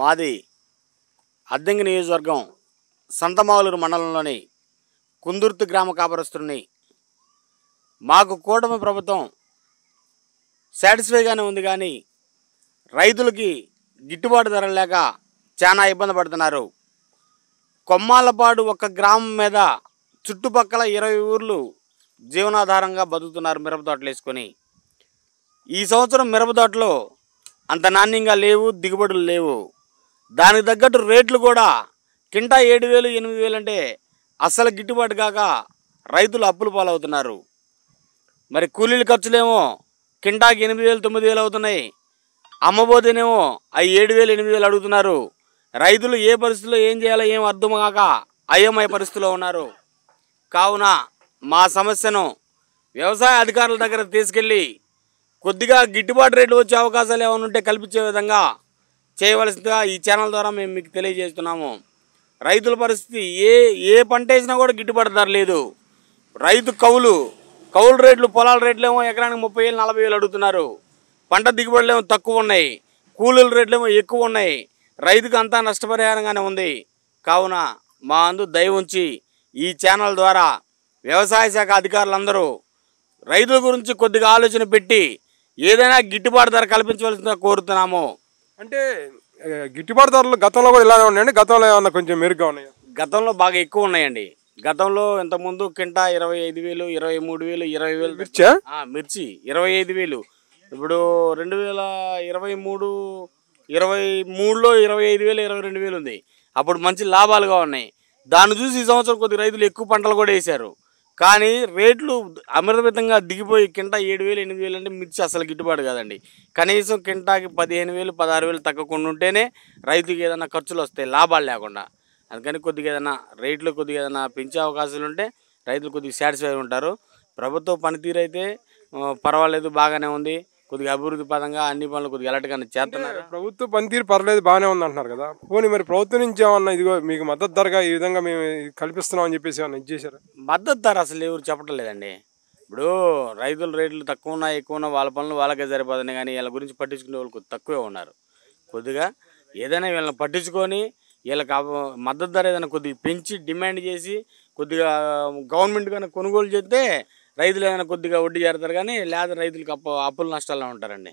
మాది అద్దంకి నియోజకవర్గం సంతమావులూరు మండలంలోని కుందుర్తి గ్రామ కాపురస్తుని. మాకు కూటమి ప్రభుత్వం సాటిస్ఫైగానే ఉంది, కానీ రైతులకి గిట్టుబాటు ధర లేక చాలా ఇబ్బంది పడుతున్నారు. కొమ్మాలపాడు ఒక గ్రామం మీద చుట్టుపక్కల 20 ఊర్లు జీవనాధారంగా బతుకుతున్నారు మిరప తోటలు వేసుకొని. ఈ సంవత్సరం మిరప తోటలు అంత నాణ్యంగా లేవు, దిగుబడులు లేవు. దానికి తగ్గట్టు రేట్లు కూడా కింటా 7,000 8,000 అంటే అస్సలు గిట్టుబాటు కాక రైతులు అప్పులు పాలవుతున్నారు. మరి కూలీల ఖర్చులేమో కింటాకి 8,000 9,000 అవుతున్నాయి. అమ్మబోతేనేమో అవి 7,000 8,000 అడుగుతున్నారు. రైతులు ఏ పరిస్థితుల్లో ఏం చేయాలో ఏం అర్థం కాక అయోమయ పరిస్థితిలో ఉన్నారు. కావున మా సమస్యను వ్యవసాయ అధికారుల దగ్గర తీసుకెళ్ళి కొద్దిగా గిట్టుబాటు రేట్లు వచ్చే అవకాశాలు ఏమైనా ఉంటే కల్పించే విధంగా చేయవలసిందిగా ఈ ఛానల్ ద్వారా మేము మీకు తెలియజేస్తున్నాము. రైతుల పరిస్థితి ఏ పంట వేసినా కూడా గిట్టుబాటు ధర లేదు. రైతు కౌలు రేట్లు, పొలాల రేట్లు ఏమో ఎకరానికి 30,000 40,000 అడుగుతున్నారు. పంట దిగుబడులు ఏమో తక్కువ ఉన్నాయి, కూలీల రేట్లు ఏమో ఎక్కువ ఉన్నాయి. రైతుకు అంతా నష్టపరిహారంగానే ఉంది. కావున మా అందు దయ ఉంచి ఈ ఛానల్ ద్వారా వ్యవసాయ శాఖ అధికారులందరూ రైతుల గురించి కొద్దిగా ఆలోచన పెట్టి ఏదైనా గిట్టుబాటు ధర కల్పించవలసిందిగా కోరుతున్నాము. అంటే గిట్టుబాటు ధరలు గతంలో కూడా ఇలానే ఉన్నాయండి? గతంలో ఏమన్నా కొంచెం మెరుగ్గా ఉన్నాయా? గతంలో బాగా ఎక్కువ ఉన్నాయండి. గతంలో ఇంతకుముందు కింటా 25,000 23,000 20,000 మిర్చి 25,000. ఇప్పుడు 2023లో 25,000 22,000 ఉంది. అప్పుడు మంచి లాభాలుగా ఉన్నాయి. దాన్ని చూసి ఈ సంవత్సరం కొద్ది రైతులు ఎక్కువ పంటలు కూడా వేశారు. కానీ రేట్లు అమితమితంగా దిగిపోయి కింటా 7,000 8,000 అంటే మిర్చి అసలు గిట్టుబాటు కాదండి. కనీసం కింటాకి 15,000 16,000 తగ్గకుండా ఉంటేనే రైతుకి ఏదైనా ఖర్చులు వస్తాయి, లాభాలు లేకుండా. అందుకని కొద్దిగా ఏదైనా రేట్లు కొద్దిగా ఏదైనా పెంచే అవకాశాలు ఉంటే రైతులు కొద్దిగా సాటిస్ఫై ఉంటారు. ప్రభుత్వ పనితీరు అయితే పర్వాలేదు, బాగానే ఉంది. కొద్దిగా అభివృద్ధి పరంగా అన్ని పనులు కొద్దిగా ఎలర్ట్గానే చేస్తున్నారు. ప్రభుత్వ పనితీరు పర్లేదు, బాగానే ఉంది అంటున్నారు కదా. పోనీ మరి ప్రభుత్వం నుంచి ఏమన్నా ఇదిగో మీకు మద్దతు ధరగా ఈ విధంగా మేము కల్పిస్తున్నాం అని చెప్పేసి ఏమన్నా ఇచ్చేసారా? మద్దతు ధర అసలు ఎవరు చెప్పడం లేదండి. ఇప్పుడు రైతుల రేట్లు తక్కువ ఉన్నా ఎక్కువ ఉన్నా వాళ్ళ పనులు వాళ్ళకే సరిపోతున్నాయి, కానీ వీళ్ళ గురించి పట్టించుకునే వాళ్ళు తక్కువే ఉన్నారు. కొద్దిగా ఏదైనా వీళ్ళని పట్టించుకొని వీళ్ళకి మద్దతు ధర ఏదైనా కొద్దిగా పెంచి డిమాండ్ చేసి కొద్దిగా గవర్నమెంట్ కానీ కొనుగోలు చేస్తే రైతులు ఏదైనా కొద్దిగా వడ్డీ చేరుతారు, కానీ లేదా రైతులకు అప్పులు నష్టాల్లో ఉంటారండి.